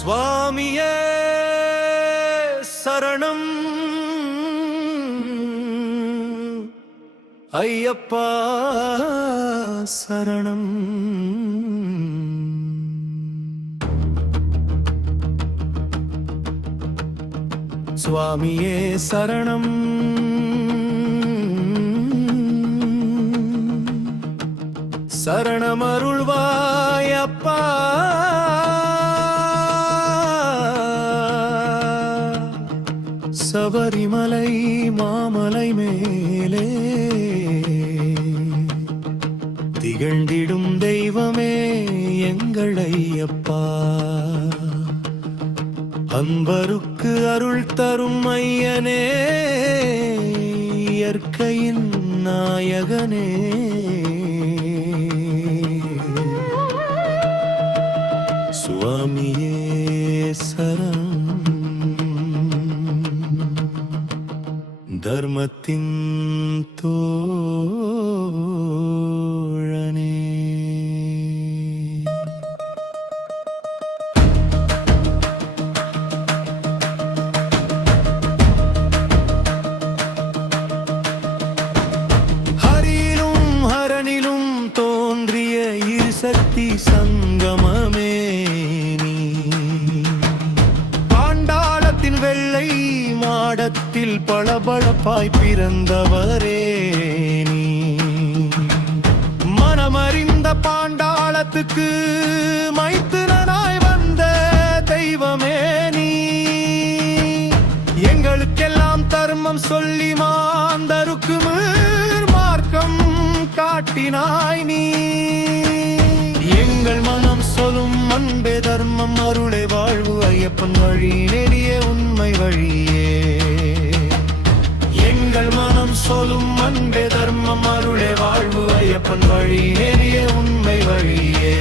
சுவாமியே சரணம் ஐயப்பா சரணம் சுவாமியே சரணம் சரணமருள்வாய் அப்பா சபரிமலை மாமலை மேலே திகழ்ந்திடும் தெய்வமே எங்கள் ஐயப்பா அன்பருக்கு அருள் தரும் ஐயனே இயற்கையின் நாயகனே சுவாமியே சரணம் தர்மத்தின் தோழனே ஹரியிலும் ஹரனிலும் தோன்றிய இருசக்தி சங்கமமே நீ பாண்டாளத்தின் வெள்ளை மாடத்தில் பளபளப்பாய் பிறந்தவரே நீ மனமறிந்த பாண்டாளத்துக்கு மைத்துனனாய் வந்த தெய்வமே நீ எங்களுக்கெல்லாம் தர்மம் சொல்லி மாந்தருக்கு மார்க்கம் காட்டினாய் நீ எங்கள் மனம் சொல்லும் அன்பே தர்மம் அருளை வாழ்வு ஐயப்பன் வழி நெறிய உண்மை வழியே எங்கள் மனம் சொல்லும் அன்பே தர்மம் அருளை வாழ்வு ஐயப்பன் வழி நெறிய உண்மை வழியே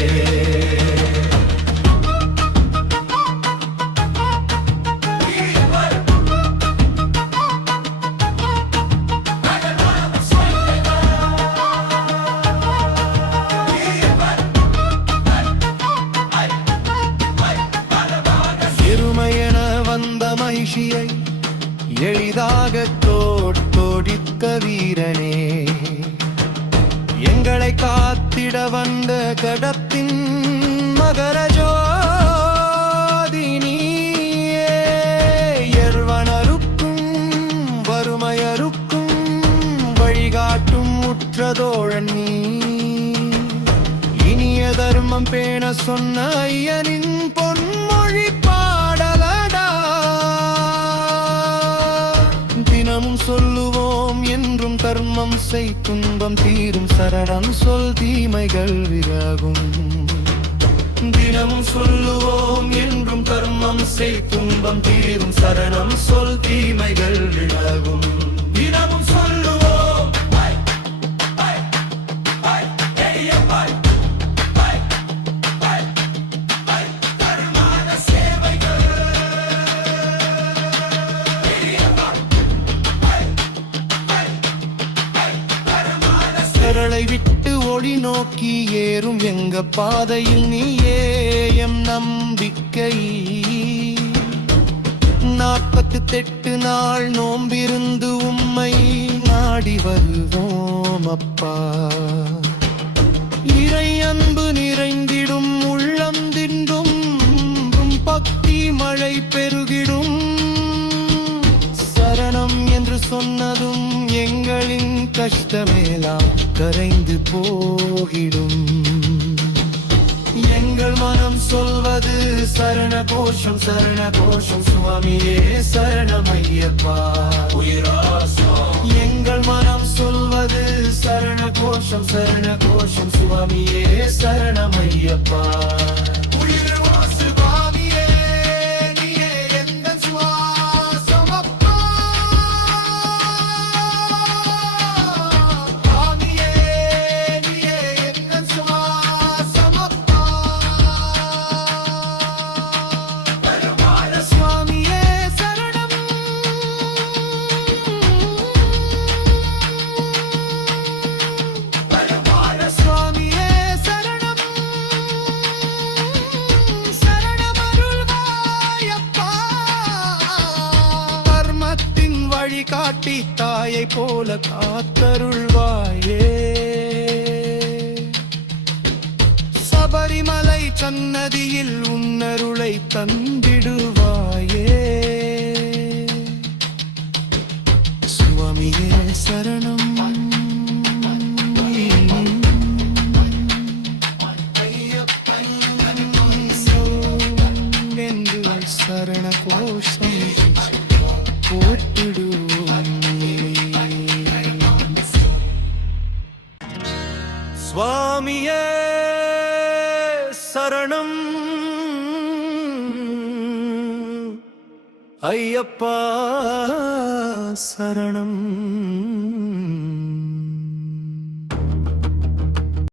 மகிழ்ச்சியை எளிதாக தோடித்த வீரனே எங்களை காத்திட வந்த கடத்தின் மகரஜோதி நீயே எர்வனருக்கும் வறுமையருக்கும் வழிகாட்டும் உற்றதோழன் நீ இனிய தர்மம் பேண சொன்ன ஐயனின் பொன்மொழி சொல்லுவோம் என்றும் தர்மம் செய் துன்பம் தீரும் சரணம் சொல் தீமைகள் விலகும் தினமும் சொல்லுவோம் என்றும் தர்மம் செய் துன்பம் தீரும் சரணம் சொல் தீமைகள் விலகும் தினமும் சொல்லுவோம் கடலை விட்டு ஒளி நோக்கி ஏறும் எங்க பாதையில் நீயே எம் நம்பிக்கை 48 நாள் நோம்பிருந்து உம்மை நாடி வருவோம் அப்பா இறை அன்பு நிறைந்திடும் உள்ளம் தின்றும் பக்தி மழை பெருகிடும் சரணம் என்று சொன்னதும் எங்களின் கஷ்டமேலாம் கரைந்து போகிடும் எங்கள் மனம் சொல்வது சரண கோஷம் சுவாமியே சரணம் ஐயப்பா எங்கள் மனம் சொல்வது சரண கோஷம் சுவாமியே சரணம் ஐயப்பா காட்டி தாயை போல காத்தருள்வாயே. சபரிமலை சன்னதியில் உன்னருளை தந்திடுவாயே. சுவாமியே சரணம், சரண கோஷம் போட்டிடுவோம். சுவாமியே சரணம், ஐயப்பா சரணம்.